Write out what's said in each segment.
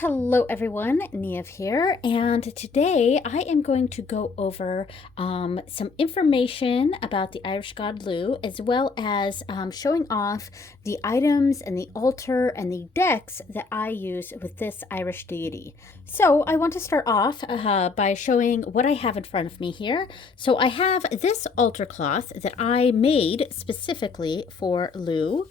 Hello everyone, Niev here, and today I am going to go over some information about the Irish god Lugh, as well as showing off the items and the altar and the decks that I use with this Irish deity. So I want to start off by showing what I have in front of me here. So I have this altar cloth that I made specifically for Lugh.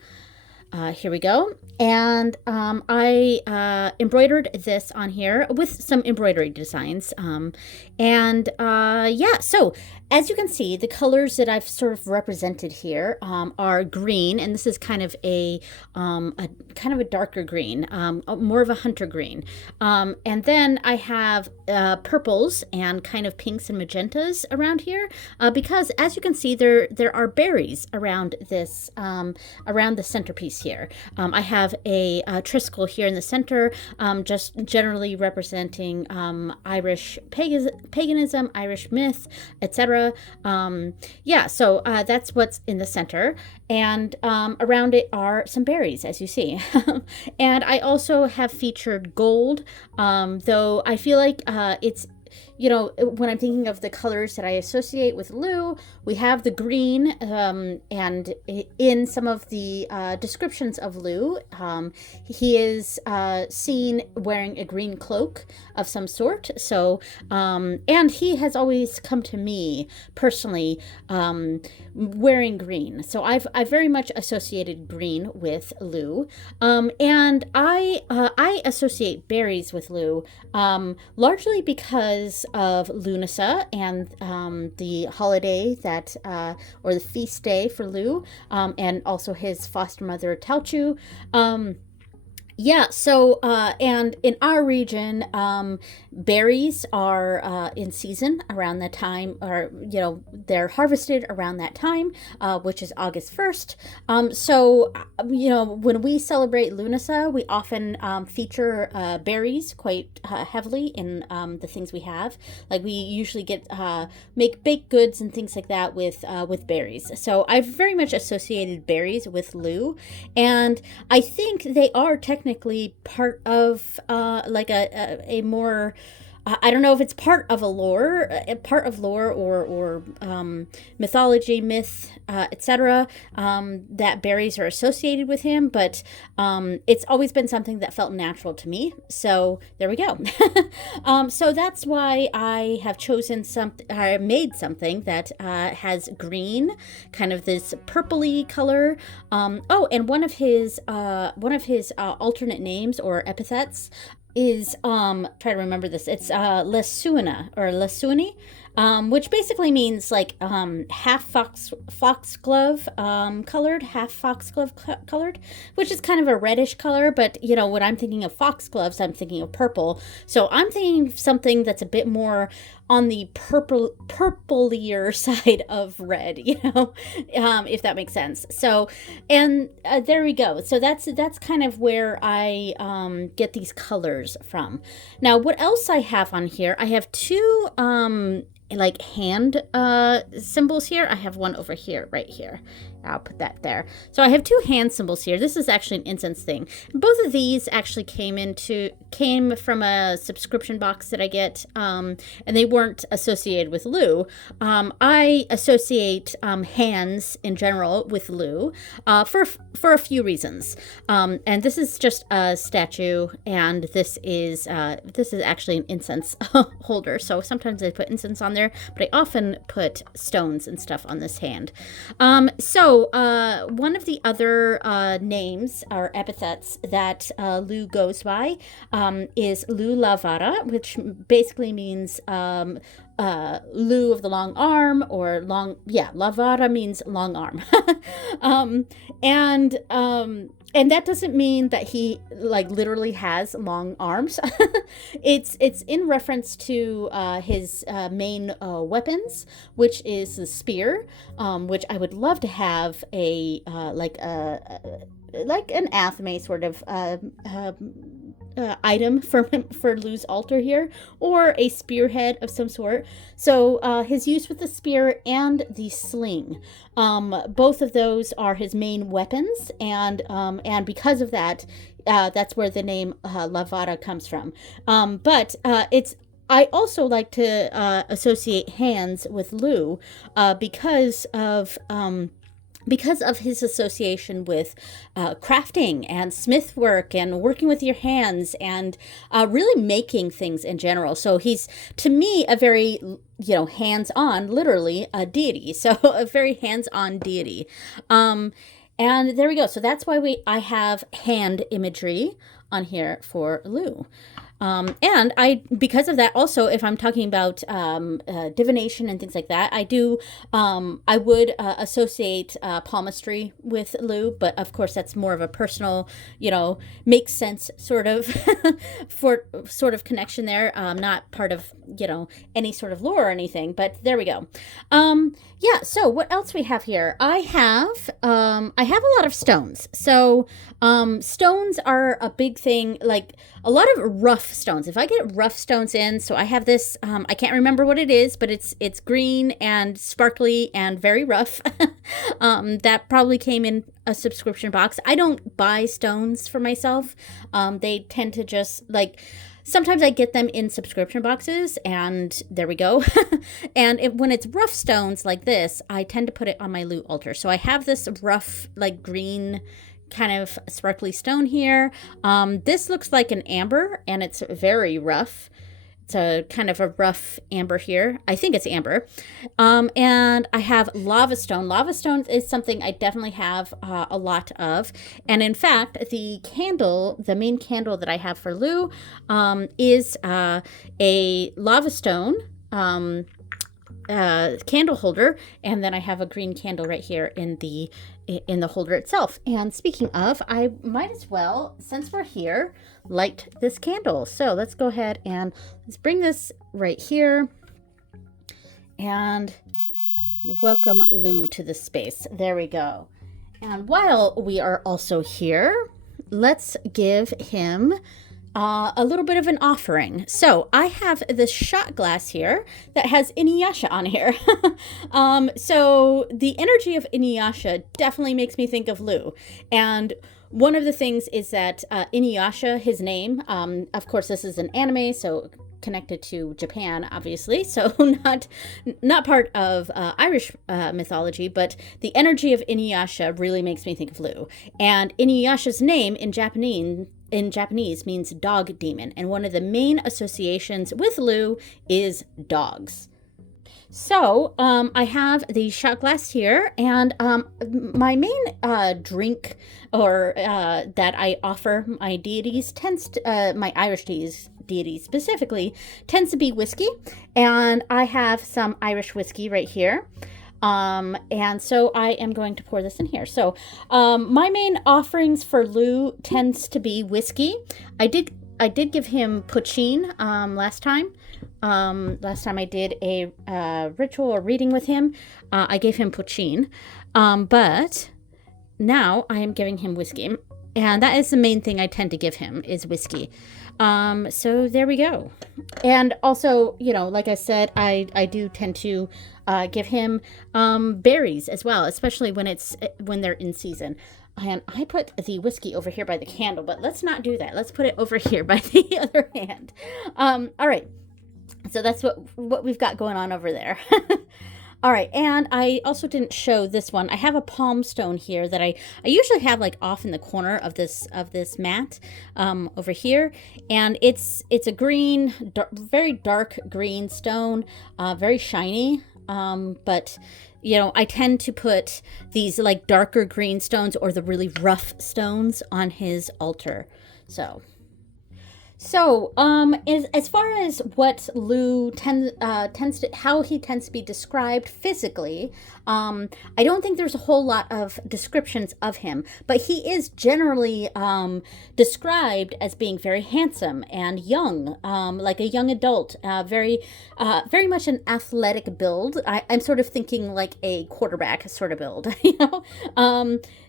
Here we go. And I embroidered this on here with some embroidery designs. Yeah, so as you can see, the colors that I've sort of represented here are green, and this is kind of a kind of a darker green, more of a hunter green. And then I have purples and kind of pinks and magentas around here, because as you can see, there are berries around this around the centerpiece here. I have a triskel here in the center, just generally representing Irish paganism, Irish myth, etc. Yeah, so that's what's in the center, and around it are some berries, as you see. And I also have featured gold, though I feel like it's, you know, when I'm thinking of the colors that I associate with Lugh, we have the green, and in some of the descriptions of Lugh, he is seen wearing a green cloak of some sort. So, and he has always come to me personally wearing green. So I've very much associated green with Lugh, and I associate berries with Lugh, largely because of Lunasa and the holiday that or the feast day for Lugh, and also his foster mother Tauchu. Yeah, so and in our region, berries are in season around the time, or you know, they're harvested around that time, which is August 1st. So you know, when we celebrate Lunasa, we often feature berries quite heavily in the things we have. Like we usually get make baked goods and things like that with berries. So I've very much associated berries with Lugh, and I think they are technically part of like a more I don't know if it's part of lore or mythology, myth, etc. That berries are associated with him, but it's always been something that felt natural to me. So there we go. So that's why I have chosen I made something that has green, kind of this purpley color. Oh, and one of his alternate names or epithets is try to remember this. It's Lesuina or Lesuni, which basically means like half foxglove colored, half foxglove colored, which is kind of a reddish color. But you know, when I'm thinking of foxgloves, I'm thinking of purple. So I'm thinking of something that's a bit more on the purplier side of red, you know, if that makes sense. So, and there we go. So that's kind of where I get these colors from. Now, what else I have on here? I have two like hand symbols here. I have one over here, right here. I'll put that there. So I have two hand symbols here. This is actually an incense thing. Both of these actually came from a subscription box that I get, and they weren't associated with Lugh. I associate hands in general with Lugh for a few reasons. And this is just a statue, and this is actually an incense holder. So sometimes I put incense on there, but I often put stones and stuff on this hand. So one of the other names or epithets that Lugh goes by is Lugh Lavara, which basically means Lugh of the long arm, or Lavara means long arm. And that doesn't mean that he like literally has long arms. It's in reference to his main weapons, which is the spear, which I would love to have a like an athame sort of item for Lugh's altar here, or a spearhead of some sort. So his use with the spear and the sling, both of those are his main weapons, and because of that, That's where the name Lavada comes from. But I also like to associate hands with Lugh because of his association with crafting and smith work and working with your hands and really making things in general. So he's, to me, a very, hands-on, literally a deity. So a very hands-on deity. And there we go. So that's why I have hand imagery on here for Lugh. And because of that, also, if I'm talking about divination and things like that, I would associate palmistry with Lugh, but of course that's more of a personal, makes sense sort of sort of connection there. Not part of, any sort of lore or anything, but there we go. Yeah. So what else we have here? I have a lot of stones. So stones are a big thing, like a lot of rough stones. If I get rough stones in, so I have this, I can't remember what it is, but it's green and sparkly and very rough. That probably came in a subscription box. I don't buy stones for myself. They tend to just sometimes I get them in subscription boxes, and there we go. And when it's rough stones like this, I tend to put it on my Lugh altar. So I have this rough, green kind of sparkly stone here. This looks like an amber, and it's very rough. It's a kind of a rough amber here. I think it's amber. And I have lava stone. Lava stone is something I definitely have a lot of. And in fact, the main candle that I have for Lugh is a lava stone candle holder, and then I have a green candle right here in the holder itself. And speaking of, I might as well, since we're here, light this candle. So let's go ahead and let's bring this right here and welcome Lugh to the space. There we go. And while we are also here, let's give him a little bit of an offering. So I have this shot glass here that has Inuyasha on here. So the energy of Inuyasha definitely makes me think of Lugh. And one of the things is that Inuyasha, his name, of course, this is an anime, so connected to Japan, obviously, so not part of Irish mythology, but the energy of Inuyasha really makes me think of Lugh. And Inuyasha's name in Japanese means dog demon, and one of the main associations with Lugh is dogs. So I have the shot glass here, and my main drink or that I offer my deities my Irish deities specifically, tends to be whiskey, and I have some Irish whiskey right here. And so I am going to pour this in here. So my main offerings for Lugh tends to be whiskey. I did give him poitín last time. Last time I did a ritual or reading with him, I gave him poitín. But now I am giving him whiskey. And that is the main thing I tend to give him, is whiskey. So there we go. And also, like I said, I do tend to give him berries as well, especially when they're in season. And I put the whiskey over here by the candle, but let's not do that. Let's put it over here by the other hand. All right. So that's what we've got going on over there. All right, and I also didn't show this one. I have a palm stone here that I usually have off in the corner of this mat over here, and it's a green, very dark green stone, very shiny. But I tend to put these darker green stones or the really rough stones on his altar. So, as far as what Lugh how he tends to be described physically, I don't think there's a whole lot of descriptions of him, but he is generally described as being very handsome and young, like a young adult, very much an athletic build. I'm sort of thinking like a quarterback sort of build,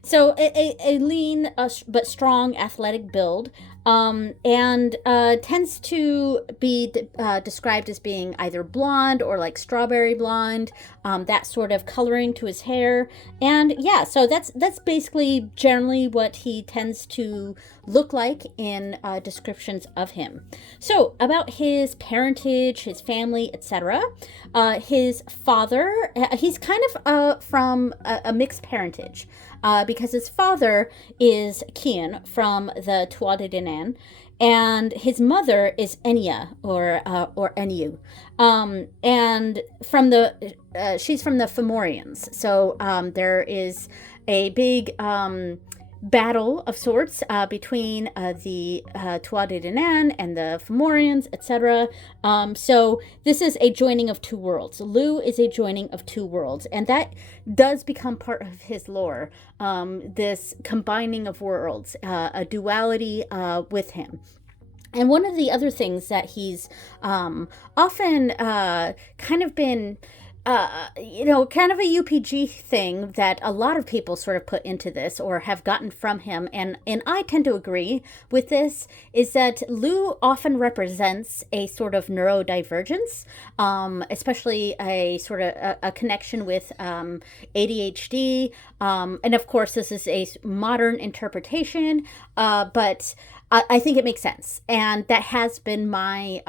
So a lean but strong athletic build. and tends to be described as being either blonde or like strawberry blonde, that sort of coloring to his hair. And yeah, so that's basically generally what he tends to look like in descriptions of him. So about his parentage, his family, etc. His father, he's kind of from a mixed parentage, because his father is Cian from the Tuatha De Danann, and his mother is Enya or Eniu, and from the she's from the Fomorians. So there is a big battle of sorts between the Tuatha De Danann and the Fomorians, etc. So this is a joining of two worlds. Lugh is a joining of two worlds, and that does become part of his lore. This combining of worlds, a duality with him. And one of the other things that he's often kind of been kind of a UPG thing that a lot of people sort of put into this or have gotten from him, and I tend to agree with this, is that Lugh often represents a sort of neurodivergence, especially a sort of a connection with ADHD, and of course this is a modern interpretation, but I think it makes sense, and that has been my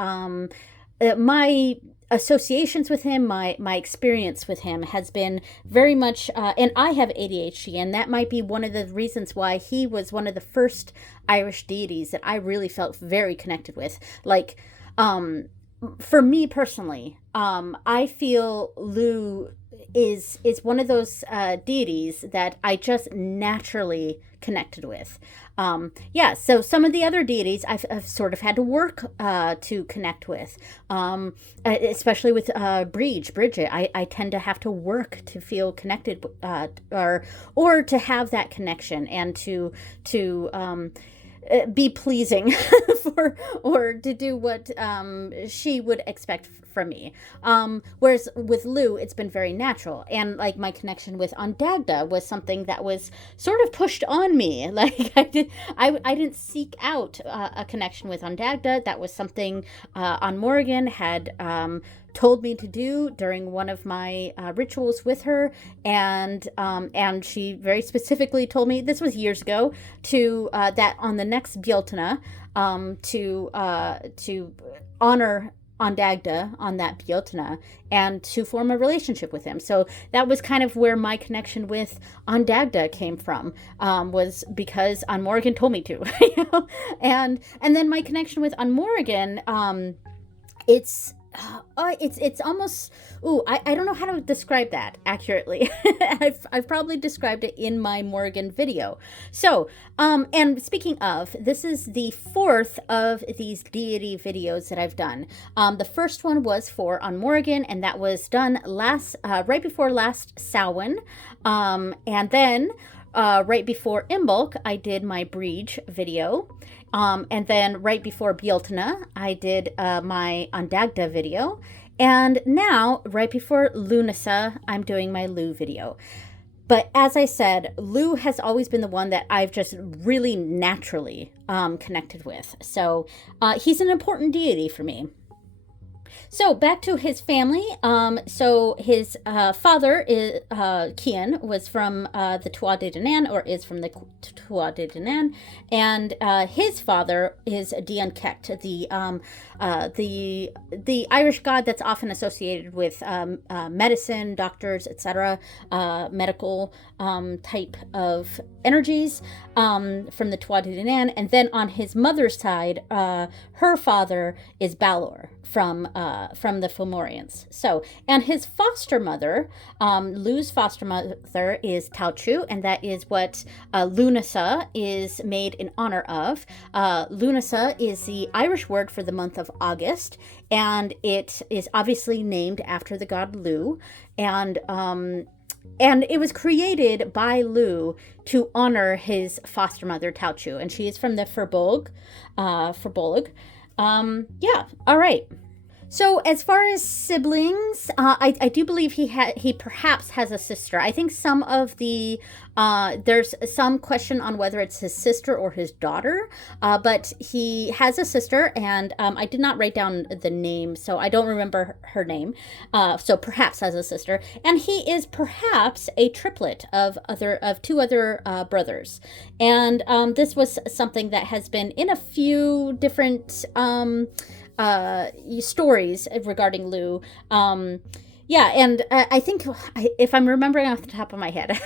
associations with him, my experience with him has been very much, and I have ADHD, and that might be one of the reasons why he was one of the first Irish deities that I really felt very connected with. Like, for me personally, I feel Lugh is one of those deities that I just naturally connected with. Yeah, so some of the other deities I've sort of had to work to connect with, especially with Bridget. I tend to have to work to feel connected, or to have that connection, and to be pleasing for, or to do what she would expect from me. Whereas with Lugh, it's been very natural, and like my connection with Ondagda was something that was sort of pushed on me. Like I didn't seek out a connection with Ondagda. That was something on Morrigan had told me to do during one of my rituals with her, and she very specifically told me, this was years ago, to that on the next Bealtaine, to honor Ondagda on that Bealtaine and to form a relationship with him. So that was kind of where my connection with Ondagda came from, was because An Morrigan told me to, and then my connection with An Morrigan, it's almost, I don't know how to describe that accurately. I've probably described it in my Morrigan video. So, and speaking of, this is the fourth of these deity videos that I've done. The first one was for An Morrigan, and that was done right before last Samhain. And then right before Imbolc, I did my Breach video. And then right before Bealtaine, I did my Ondagda video. And now, right before Lunasa, I'm doing my Lugh video. But as I said, Lugh has always been the one that I've just really naturally connected with. So he's an important deity for me. So back to his family. So his father is Cian, was from the Tuatha De Danann, or is from the Tuatha De Danann, and his father is Dian Cecht, the Irish god that's often associated with medicine, doctors, etc., medical type of energies, from the Tuatha De Danann. And then on his mother's side, her father is Balor from the Fomorians. So, and his foster mother, Lugh's foster mother, is Tauchu, and that is what Lunasa is made in honor of. Lunasa is the Irish word for the month of August, and it is obviously named after the god Lugh, and it was created by Lugh to honor his foster mother Tauchu, and she is from the Firbolg. Yeah, all right. So as far as siblings, I do believe he perhaps has a sister. I think some of the there's some question on whether it's his sister or his daughter, but he has a sister, and I did not write down the name, so I don't remember her name. So perhaps has a sister, and he is perhaps a triplet of two other brothers, and this was something that has been in a few different stories regarding Lugh. Yeah, and I think if I'm remembering off the top of my head,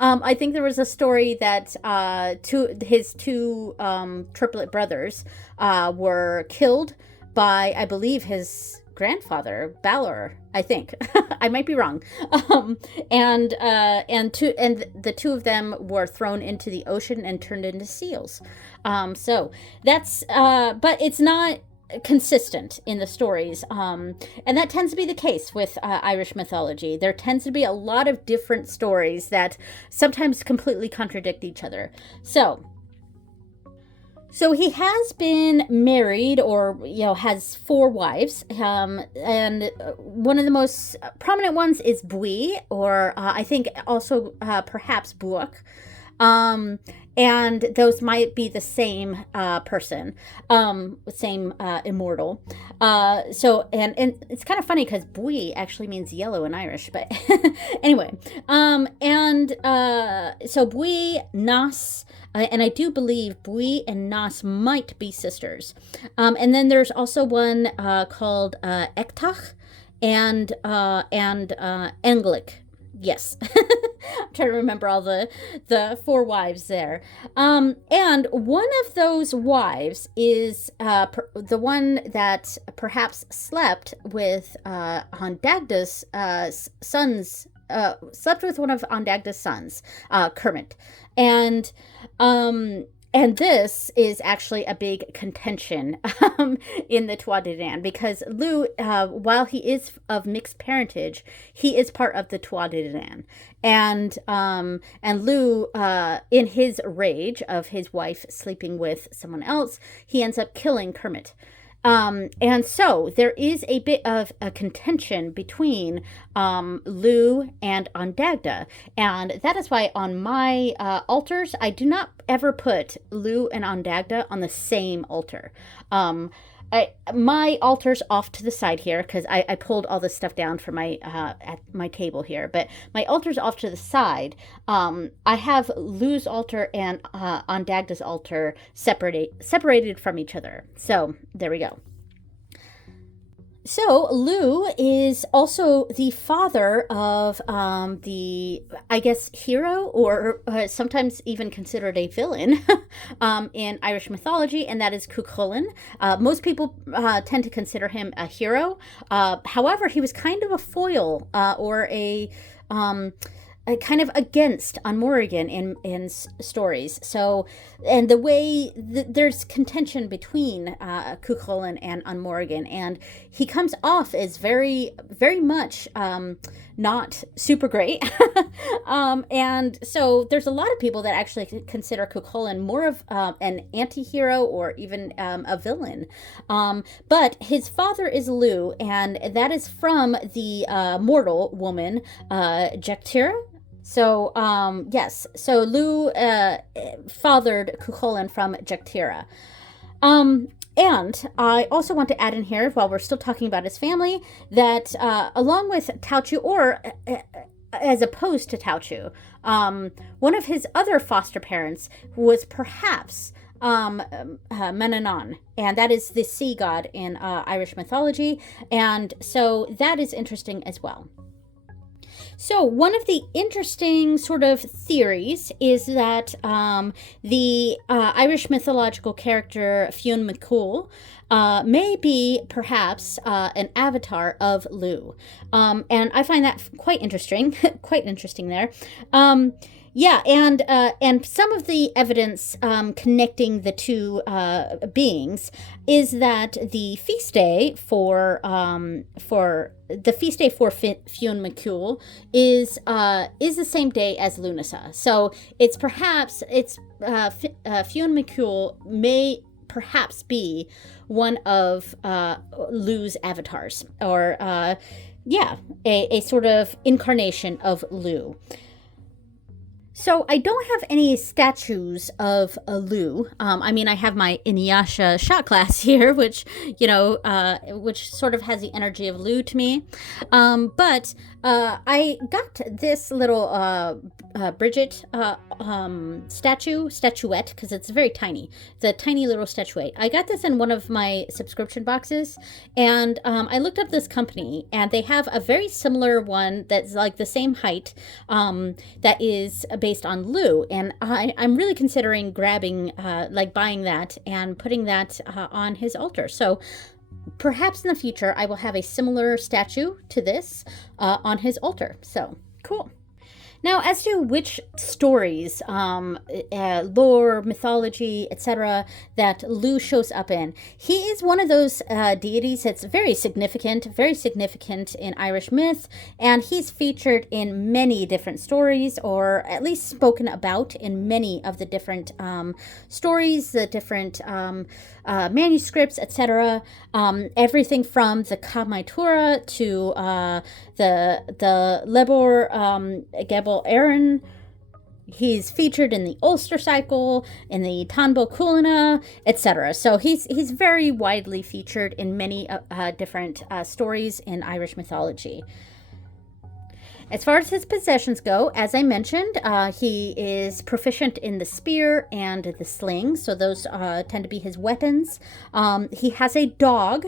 I think there was a story that his two triplet brothers were killed by, I believe, his grandfather, Balor. I think I might be wrong, and the two of them were thrown into the ocean and turned into seals. So that's but it's not consistent in the stories, and that tends to be the case with Irish mythology. There tends to be a lot of different stories that sometimes completely contradict each other. So he has been married, or has four wives, and one of the most prominent ones is Bui, or I think also perhaps Buach. And those might be the same person, same immortal. So and it's kind of funny because Bui actually means yellow in Irish, but anyway. So Bui, Nas, and I do believe Bui and Nas might be sisters. And then there's also one called Echtach and Englik. Yes. I'm trying to remember all the four wives there. And one of those wives is the one that perhaps slept with Ondagda's sons, slept with one of Ondagda's sons, Kermit. And this is actually a big contention in the Tuatha Dé Danann, because Lugh, while he is of mixed parentage, he is part of the Tuatha Dé Danann. And Lugh, in his rage of his wife sleeping with someone else, he ends up killing Kermit. And so there is a bit of a contention between Lugh and Ondagda, and that is why on my altars I do not ever put Lugh and Ondagda on the same altar. My altar's off to the side here because I pulled all this stuff down for my at my table here, but my altar's off to the side. I have Lugh's altar and Ondagda's altar separated from each other. So there we go. So Lugh is also the father of the, I guess, hero, or sometimes even considered a villain in Irish mythology, and that is Cuchulainn. Most people tend to consider him a hero. However, he was kind of a foil or a kind of against on Morrigan in stories. So, and the way there's contention between Cuchulainn and on Morrigan, and he comes off as very, very much not super great. And so there's a lot of people that actually consider Cuchulainn more of an anti-hero or even a villain. But his father is Lugh, and that is from the mortal woman, Jectira. So, yes, so Lugh fathered Cuchulainn from Jectira. And I also want to add in here, while we're still talking about his family, that along with Tauchu, or as opposed to Tauchu, one of his other foster parents was perhaps Manannán, and that is the sea god in Irish mythology, and so that is interesting as well. So one of the interesting sort of theories is that the Irish mythological character Fionn McCool may be perhaps an avatar of Lugh. And I find that quite interesting, quite interesting there. Yeah, and some of the evidence connecting the two beings is that the feast day for Fionn McCool is the same day as Lunasa. So it's perhaps Fionn McCool may perhaps be one of Lugh's avatars, or yeah, a sort of incarnation of Lugh. So I don't have any statues of a Lugh. I mean, I have my Inuyasha shot glass here, which, which sort of has the energy of Lugh to me. But I got this little Bridget statuette, because it's very tiny. It's a tiny little statuette. I got this in one of my subscription boxes, and I looked up this company, and they have a very similar one that's like the same height, that is based on Lugh, and I'm really considering grabbing, buying that and putting that on his altar. So perhaps in the future I will have a similar statue to this on his altar. So cool. Now, as to which stories, lore, mythology, etc., that Lugh shows up in, he is one of those deities that's very significant in Irish myth, and he's featured in many different stories, or at least spoken about in many of the different stories, the different manuscripts, etc. Everything from the Kamatura to the Lebor Gebel Aaron. He's featured in the Ulster Cycle, in the Tanbo Kulina, etc. So he's very widely featured in many different stories in Irish mythology. As far as his possessions go, as I mentioned, he is proficient in the spear and the sling, so those tend to be his weapons. He has a dog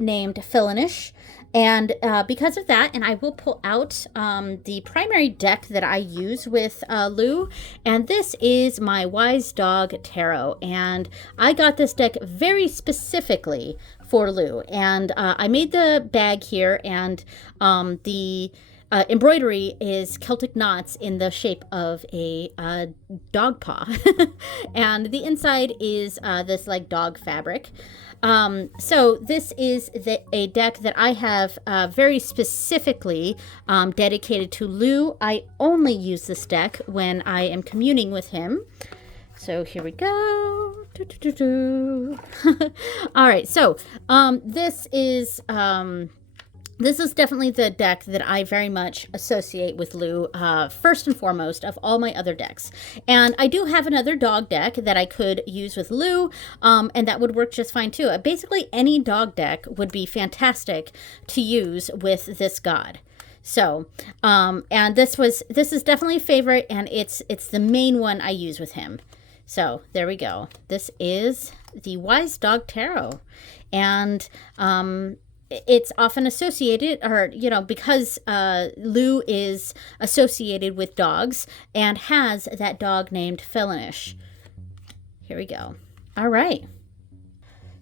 named Filinish, and because of that, and I will pull out the primary deck that I use with Lugh, and this is my Wise Dog Tarot, and I got this deck very specifically for Lugh, and I made the bag here, and the embroidery is Celtic knots in the shape of a dog paw. And the inside is this like dog fabric. So this is a deck that I have very specifically dedicated to Lugh. I only use this deck when I am communing with him. So here we go. All right, so this is definitely the deck that I very much associate with Lugh, first and foremost of all my other decks. And I do have another dog deck that I could use with Lugh, and that would work just fine too. Basically, any dog deck would be fantastic to use with this god. So, and this is definitely a favorite, and it's the main one I use with him. So there we go. This is the Wise Dog Tarot, and it's often associated, or, because Lugh is associated with dogs and has that dog named Filinish. Here we go. All right.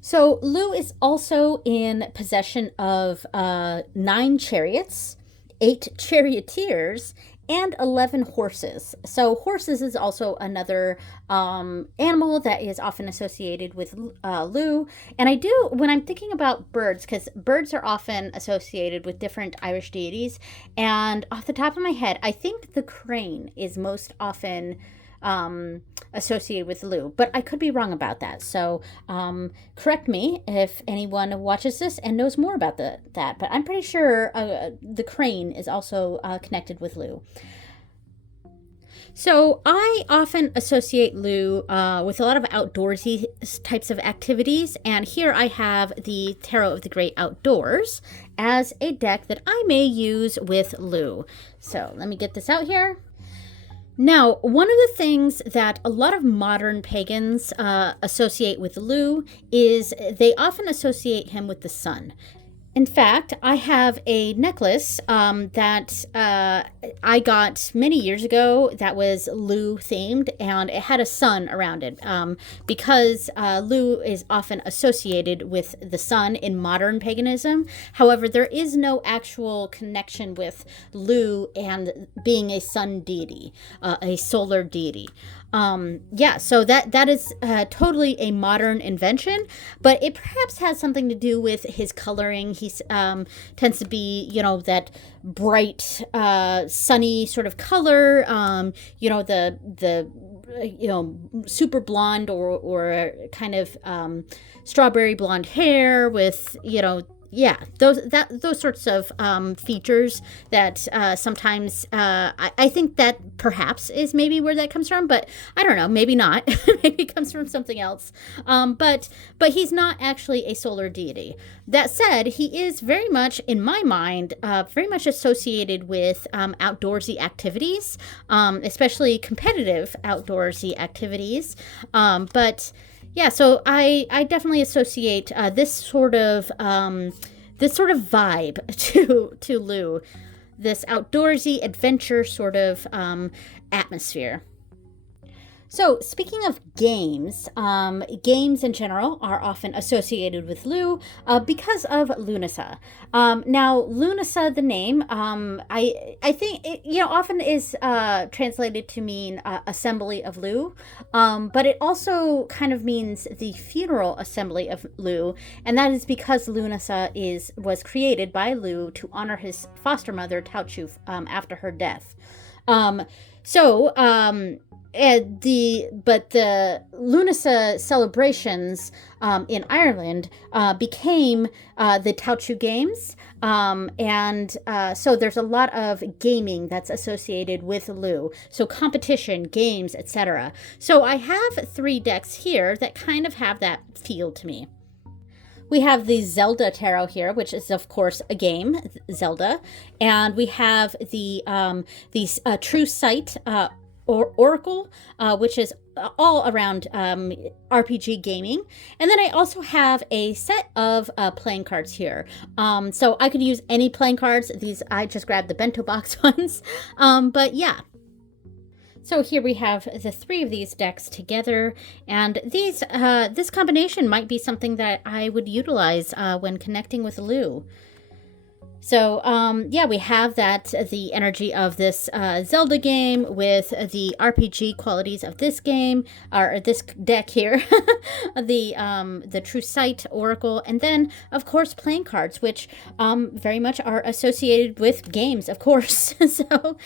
So Lugh is also in possession of 9 chariots, 8 charioteers, and 11 horses. So horses is also another animal that is often associated with Lugh. And I do, when I'm thinking about birds, because birds are often associated with different Irish deities, and off the top of my head, I think the crane is most often associated with Lugh, but I could be wrong about that. So correct me if anyone watches this and knows more about that. But I'm pretty sure the crane is also connected with Lugh. So I often associate Lugh with a lot of outdoorsy types of activities, and here I have the Tarot of the Great Outdoors as a deck that I may use with Lugh. So let me get this out here. Now, one of the things that a lot of modern pagans associate with Lugh is they often associate him with the sun. In fact, I have a necklace that I got many years ago that was Lugh themed, and it had a sun around it because Lugh is often associated with the sun in modern paganism. However, there is no actual connection with Lugh and being a sun deity, a solar deity. So that is totally a modern invention, but it perhaps has something to do with his coloring. He tends to be, that bright, sunny sort of color. The super blonde or kind of strawberry blonde hair with, yeah, those sorts of features that sometimes I think that perhaps is maybe where that comes from, but I don't know, maybe not. Maybe it comes from something else. But he's not actually a solar deity. That said, he is very much, in my mind, very much associated with outdoorsy activities, especially competitive outdoorsy activities. But yeah, so I definitely associate this sort of vibe to Lugh, this outdoorsy adventure sort of atmosphere. So, speaking of games, games in general are often associated with Lugh because of Lunasa. Now, Lunasa, the name, I think it, often is translated to mean assembly of Lugh, but it also kind of means the funeral assembly of Lugh, and that is because Lunasa was created by Lugh to honor his foster mother Tauchu after her death. So, the Lunasa celebrations in Ireland became the Tauchu Games, and so there's a lot of gaming that's associated with Lugh. So competition, games, etc. So I have 3 decks here that kind of have that feel to me. We have the Zelda Tarot here, which is, of course, a game, Zelda. And we have the True Sight Oracle, which is all around RPG gaming. And then I also have a set of playing cards here. So I could use any playing cards. These, I just grabbed the bento box ones. But yeah. So here we have the 3 of these decks together, and this combination might be something that I would utilize when connecting with Lugh. So, yeah, we have the energy of this Zelda game with the RPG qualities of this game, or this deck here, the True Sight Oracle, and then, of course, playing cards, which very much are associated with games, of course. So,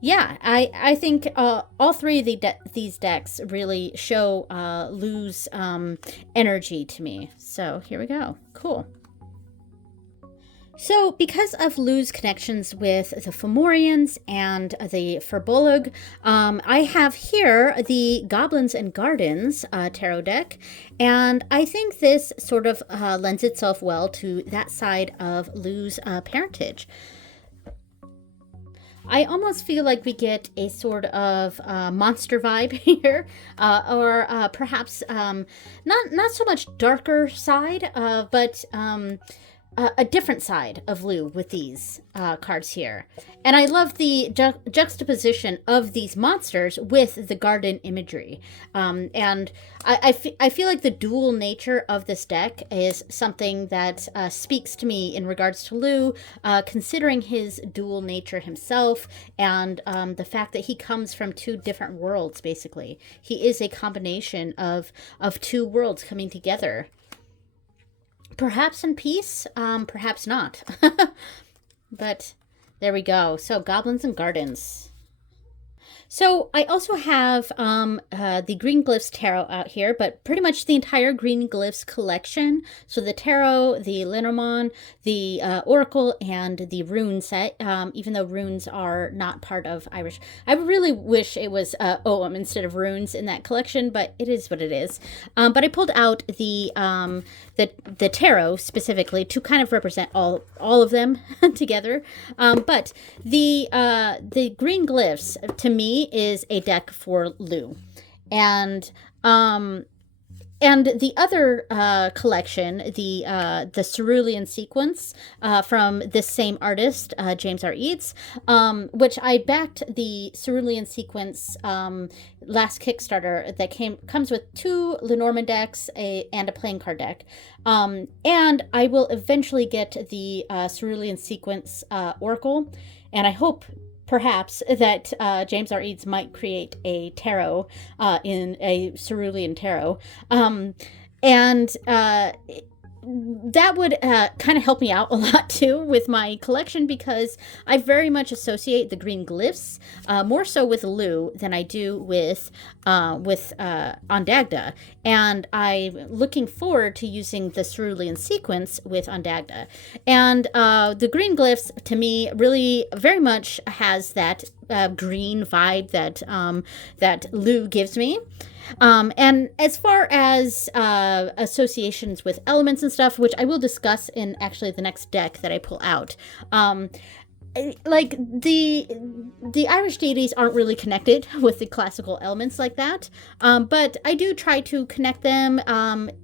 yeah, I think all 3 of these decks really show Lugh's energy to me. So, here we go. Cool. So, because of Lugh's connections with the Fomorians and the Firbolg, I have here the Goblins and Gardens tarot deck, and I think this sort of lends itself well to that side of Lugh's parentage. I almost feel like we get a sort of monster vibe here, or perhaps not so much darker side, but a different side of Lugh with these cards here. And I love the juxtaposition of these monsters with the garden imagery. And I feel like the dual nature of this deck is something that speaks to me in regards to Lugh, considering his dual nature himself, and the fact that he comes from 2 different worlds, basically. He is a combination of 2 worlds coming together. Perhaps in peace, perhaps not. But there we go. So, Goblins and Gardens. So I also have the Green Glyphs Tarot out here, but pretty much the entire Green Glyphs collection. So the Tarot, the Lenormand, the Oracle, and the Rune set, even though runes are not part of Irish. I really wish it was Ogham instead of runes in that collection, but it is what it is. But I pulled out the Tarot specifically to kind of represent all of them together. But the Green Glyphs, to me, is a deck for Lugh. And the other collection, the Cerulean Sequence from this same artist, James R. Eads, which I backed the Cerulean Sequence last Kickstarter that comes with 2 Lenormand decks and a playing card deck. And I will eventually get the Cerulean Sequence Oracle, and I hope perhaps that James R. Eads might create a tarot in a Cerulean tarot. And that would kind of help me out a lot too with my collection, because I very much associate the green glyphs more so with Lugh than I do with Ondagda, and I'm looking forward to using the cerulean sequence with Ondagda. And the green glyphs to me really very much has that green vibe that that Lugh gives me. And as far as associations with elements and stuff, which I will discuss in actually the next deck that I pull out, like the Irish deities aren't really connected with the classical elements like that, but I do try to connect them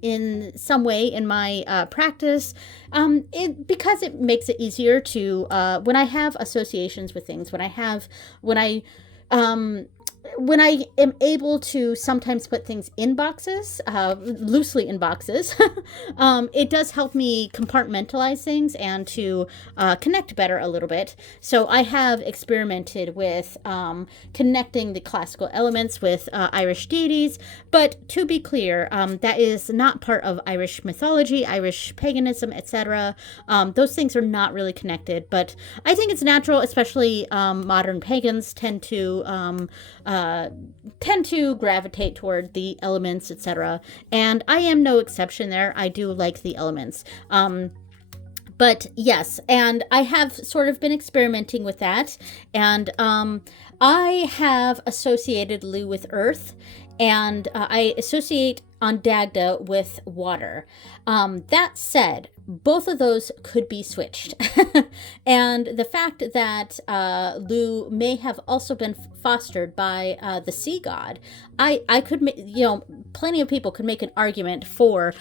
in some way in my practice, because it makes it easier to when I have associations with things, um, when I am able to sometimes put things in boxes, loosely in boxes, it does help me compartmentalize things and to connect better a little bit. So I have experimented with connecting the classical elements with Irish deities, but to be clear, that is not part of Irish mythology, Irish paganism, etc. Those things are not really connected, but I think it's natural, especially modern pagans tend to gravitate toward the elements, etc. And I am no exception there. I do like the elements. But yes, and I have sort of been experimenting with that. And I have associated Lugh with earth, and I associate Ondagda with water. That said, both of those could be switched. And the fact that Lugh may have also been fostered by the sea god, I could, plenty of people could make an argument for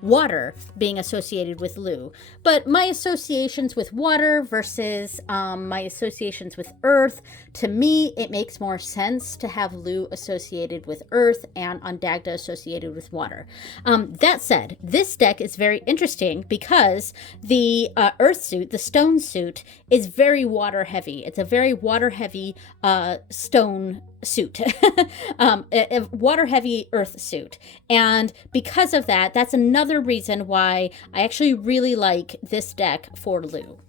water being associated with Lugh. But my associations with water versus my associations with earth, to me, it makes more sense to have Lugh associated with earth and Ondagda associated with water. That said, this deck is very interesting because the earth suit, the stone suit, is very water heavy. It's a very water heavy stone suit, a water heavy earth suit. And because of that, that's another reason why I actually really like this deck for Lugh.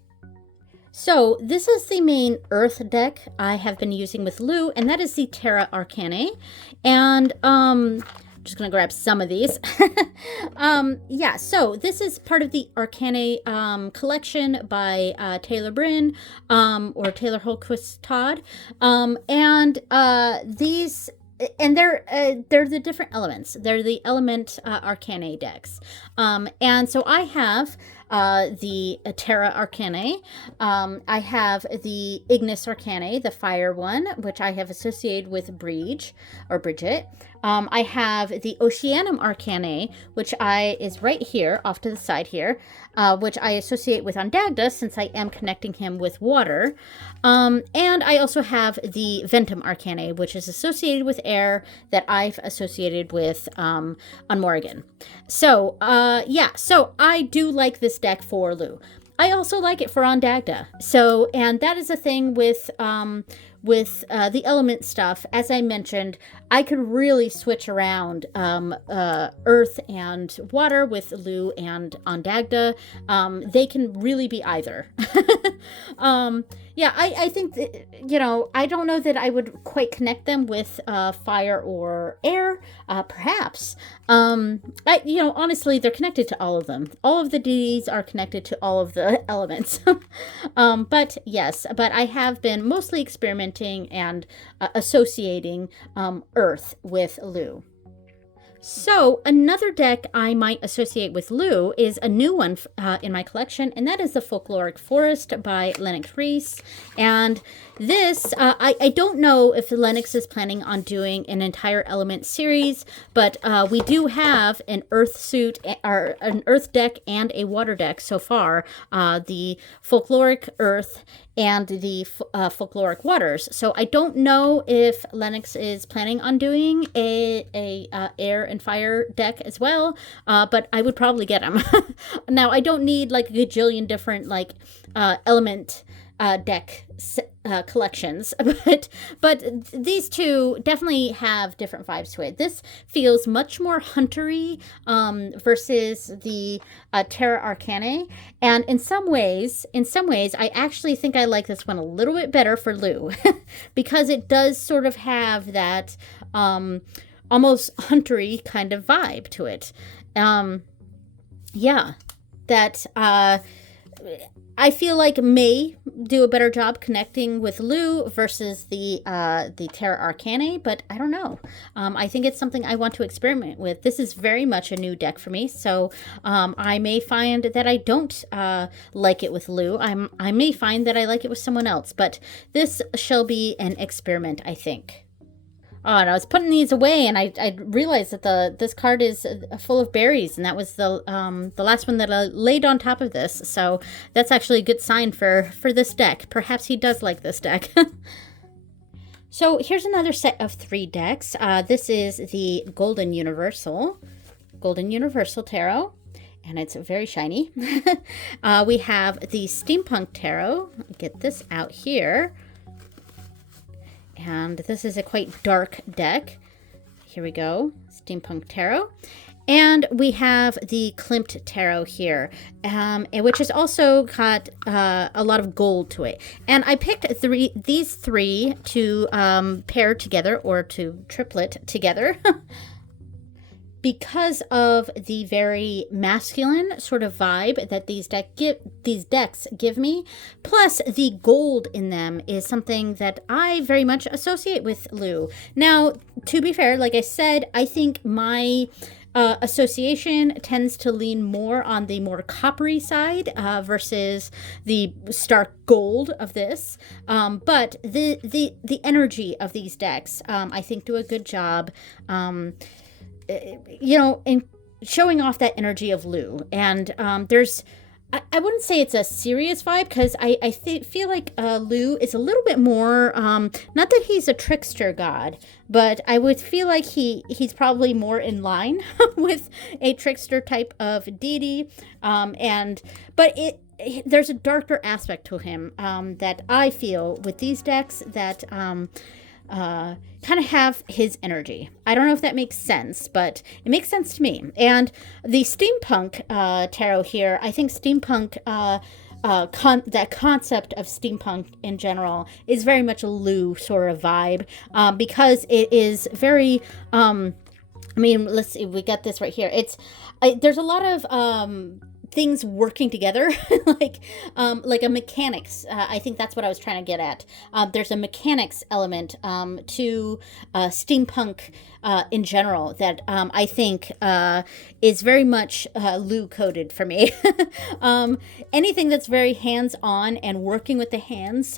So this is the main earth deck I have been using with Lugh, and that is the Terra Arcanae. And just gonna grab some of these. Yeah, so this is part of the Arcanae collection by Taylor Bryn, or Taylor Holquist Todd. And these, and they're the different elements. They're the element Arcanae decks. And so I have the Terra Arcanae. I have the Ignis Arcanae, the fire one, which I have associated with Bridget. I have the Oceanum Arcanae, which is right here, off to the side here, which I associate with Ondagda, since I am connecting him with water. And I also have the Ventum Arcanae, which is associated with air, that I've associated with Unmorrigan. So, yeah, so I do like this deck for Lugh. I also like it for Ondagda. So, and that is a thing with the element stuff. As I mentioned, I could really switch around earth and water with Lugh and Ondagda. They can really be either. Yeah, I think that, I don't know that I would quite connect them with fire or air. Perhaps. Honestly, they're connected to all of them. All of the deities are connected to all of the elements. But yes, but I have been mostly experimenting and associating earth with Lugh. So another deck I might associate with Lugh is a new one in my collection, and that is the Folkloric Forest by Lennox Reese. And this, I don't know if Lennox is planning on doing an entire element series, but we do have an earth suit, or an earth deck and a water deck so far, the Folkloric Earth and the Folkloric Waters. So I don't know if Lennox is planning on doing a air and fire deck as well, but I would probably get them. Now, I don't need like a gajillion different element deck collections, but these two definitely have different vibes to it. This feels much more huntery versus the Terra Arcanae, and in some ways, I actually think I like this one a little bit better for Lugh because it does sort of have that almost huntery kind of vibe to it. Yeah, that I feel like may do a better job connecting with Lugh versus the Terra Arcanae, but I don't know. I think it's something I want to experiment with. This is very much a new deck for me, so I may find that I don't like it with Lugh. I may find that I like it with someone else, but this shall be an experiment, I think. Oh, and I was putting these away, and I realized that this card is full of berries, and that was the last one that I laid on top of this. So that's actually a good sign for this deck. Perhaps he does like this deck. So here's another set of 3 decks. This is the Golden Universal Tarot, and it's very shiny. We have the Steampunk Tarot. Get this out here. And this is a quite dark deck. Here we go, Steampunk Tarot. And we have the Klimt Tarot here, which has also got a lot of gold to it. And I picked these three to pair together, or to triplet together. Because of the very masculine sort of vibe that these decks give me, plus the gold in them is something that I very much associate with Lugh. Now, to be fair, like I said, I think my association tends to lean more on the more coppery side versus the stark gold of this. But the energy of these decks, I think, do a good job. In showing off that energy of Lugh. And there's, I wouldn't say it's a serious vibe, because I feel like Lugh is a little bit more, not that he's a trickster god, but I would feel like he's probably more in line with a trickster type of deity. But there's a darker aspect to him that I feel with these decks that kind of have his energy. I don't know if that makes sense, but it makes sense to me. And the Steampunk Tarot here, I think steampunk, that concept of steampunk in general is very much a Lugh sort of vibe, because it is very, let's see, we got this right here. There's a lot of things working together, like a mechanics. I think that's what I was trying to get at. There's a mechanics element to steampunk in general that I think is very much Lugh coded for me. Anything that's very hands-on and working with the hands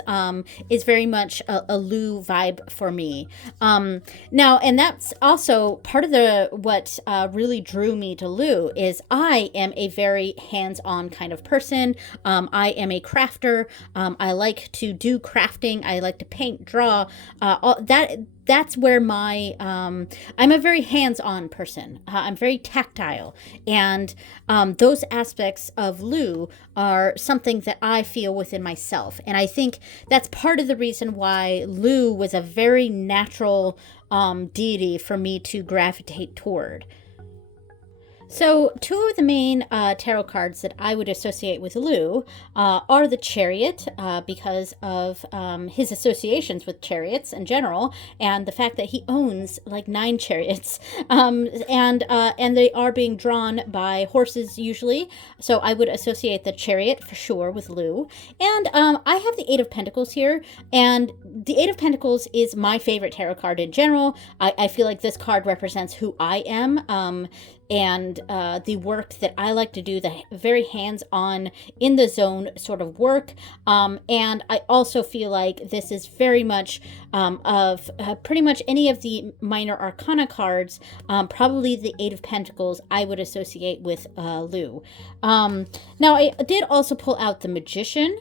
is very much a Lugh vibe for me. Now, and that's also part of what really drew me to Lugh is I am a very hands-on kind of person. I am a crafter. I like to do crafting. I like to paint, draw, all that. That's where I'm a very hands-on person. I'm very tactile. And those aspects of Lugh are something that I feel within myself. And I think that's part of the reason why Lugh was a very natural deity for me to gravitate toward. So 2 of the main tarot cards that I would associate with Lugh are the Chariot, because of his associations with chariots in general, and the fact that he owns like 9 chariots, and they are being drawn by horses usually. So I would associate the Chariot for sure with Lugh. And I have the 8 of Pentacles here, and the 8 of Pentacles is my favorite tarot card in general. I feel like this card represents who I am. And the work that I like to do, the very hands-on, in the zone sort of work. And I also feel like this is very much of pretty much any of the minor arcana cards, probably the 8 of Pentacles I would associate with Lugh. Now, I did also pull out the Magician,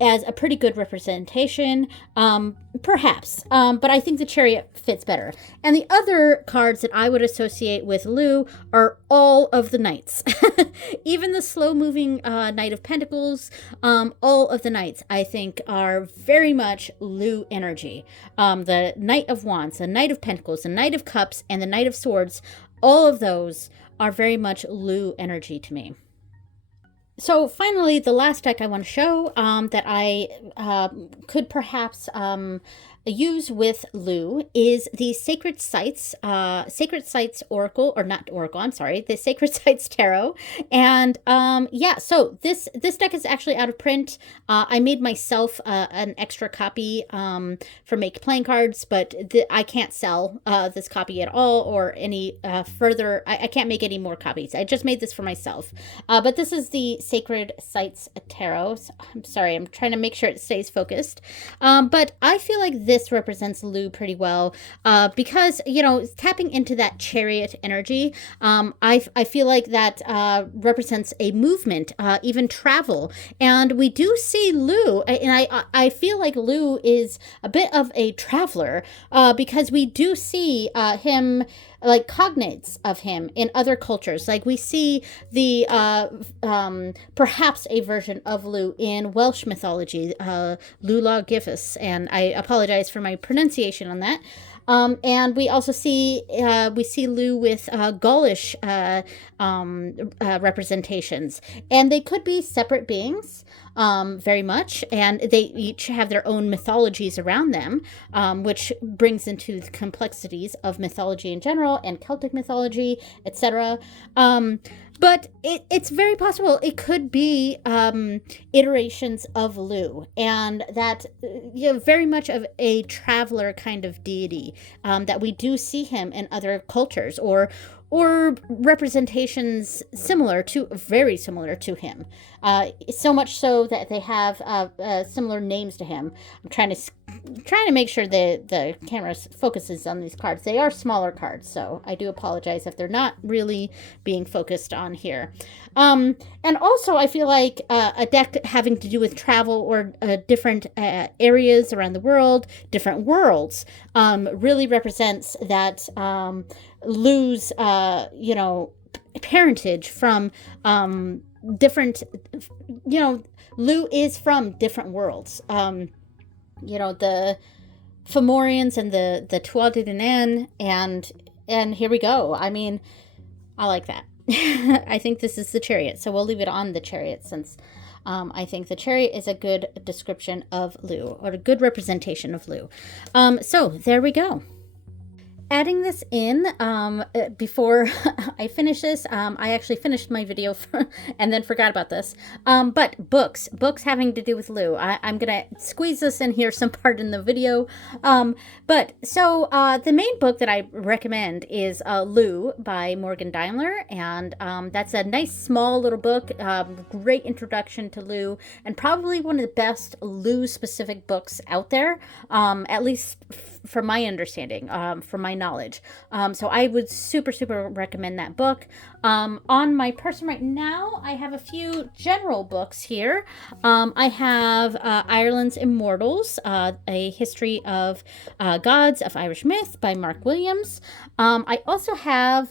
as a pretty good representation, perhaps. But I think the chariot fits better. And the other cards that I would associate with Lugh are all of the knights. Even the slow-moving Knight of Pentacles, all of the knights, I think, are very much Lugh energy. The Knight of Wands, the Knight of Pentacles, the Knight of Cups, and the Knight of Swords, all of those are very much Lugh energy to me. So finally, the last deck I want to show that I could perhaps use with Lugh is the Sacred Sites Oracle, or not Oracle, I'm sorry, the Sacred Sites Tarot. And yeah, so this deck is actually out of print. I made myself an extra copy for Make Playing Cards, but I can't sell this copy at all, or any further. I can't make any more copies. I just made this for myself. But this is the Sacred Sites Tarot. So, I'm sorry, I'm trying to make sure it stays focused. But I feel like this represents Lugh pretty well because, you know, tapping into that chariot energy, I feel like that represents a movement, even travel. And we do see Lugh, and I feel like Lugh is a bit of a traveler because we do see him, like, cognates of him in other cultures. Like, we see the perhaps a version of Lugh in Welsh mythology, Lugh Gifus, and I apologize for my pronunciation on that. And we also see Lugh with Gaulish representations, and they could be separate beings, very much, and they each have their own mythologies around them, which brings into the complexities of mythology in general and Celtic mythology, etc. But it's very possible it could be iterations of Lugh, and that, you know, very much of a traveler kind of deity, that we do see him in other cultures, or representations very similar to him. So much so that they have similar names to him. I'm trying to make sure the camera focuses on these cards. They are smaller cards, so I do apologize if they're not really being focused on here. And also, I feel like a deck having to do with travel, or different areas around the world, different worlds, really represents that Lugh's, you know, parentage from different, you know, Lugh is from different worlds. You know, the Fomorians and the Tuatha De Danann, and here we go. I mean, I like that. I think this is the chariot, so we'll leave it on the chariot, since I think the chariot is a good description of Lugh, or a good representation of Lugh. So there we go. Adding this in before I finish this, I actually finished my video and then forgot about this. But books having to do with Lugh. I'm gonna squeeze this in here some part in the video. But so the main book that I recommend is Lugh by Morgan Daimler, and that's a nice small little book, great introduction to Lugh, and probably one of the best Lugh specific books out there, at least from my understanding, from my knowledge. So I would super recommend that book. On my person right now, I have a few general books here. I have Ireland's Immortals, a history of gods of Irish myth by Mark Williams. I also have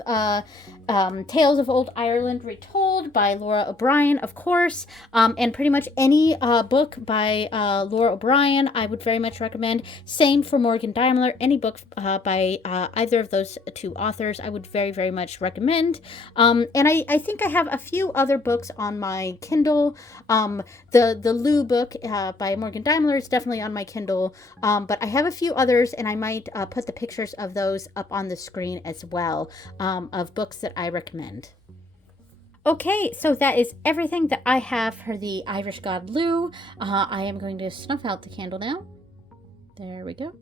Tales of Old Ireland Retold by Laura O'Brien, of course, and pretty much any book by Laura O'Brien I would very much recommend. Same for Morgan Daimler. Any book by either of those two authors I would very much recommend. And I think I have a few other books on my Kindle. The Lugh book by Morgan Daimler is definitely on my Kindle, but I have a few others, and I might put the pictures of those up on the screen as well, of books that I recommend. Okay, so that is everything that I have for the Irish god Lugh. I am going to snuff out the candle now. There we go.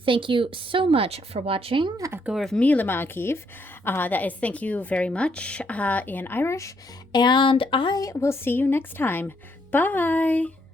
Thank you so much for watching. Gorv Míle Maith Ciamh. That is thank you very much in Irish. And I will see you next time. Bye!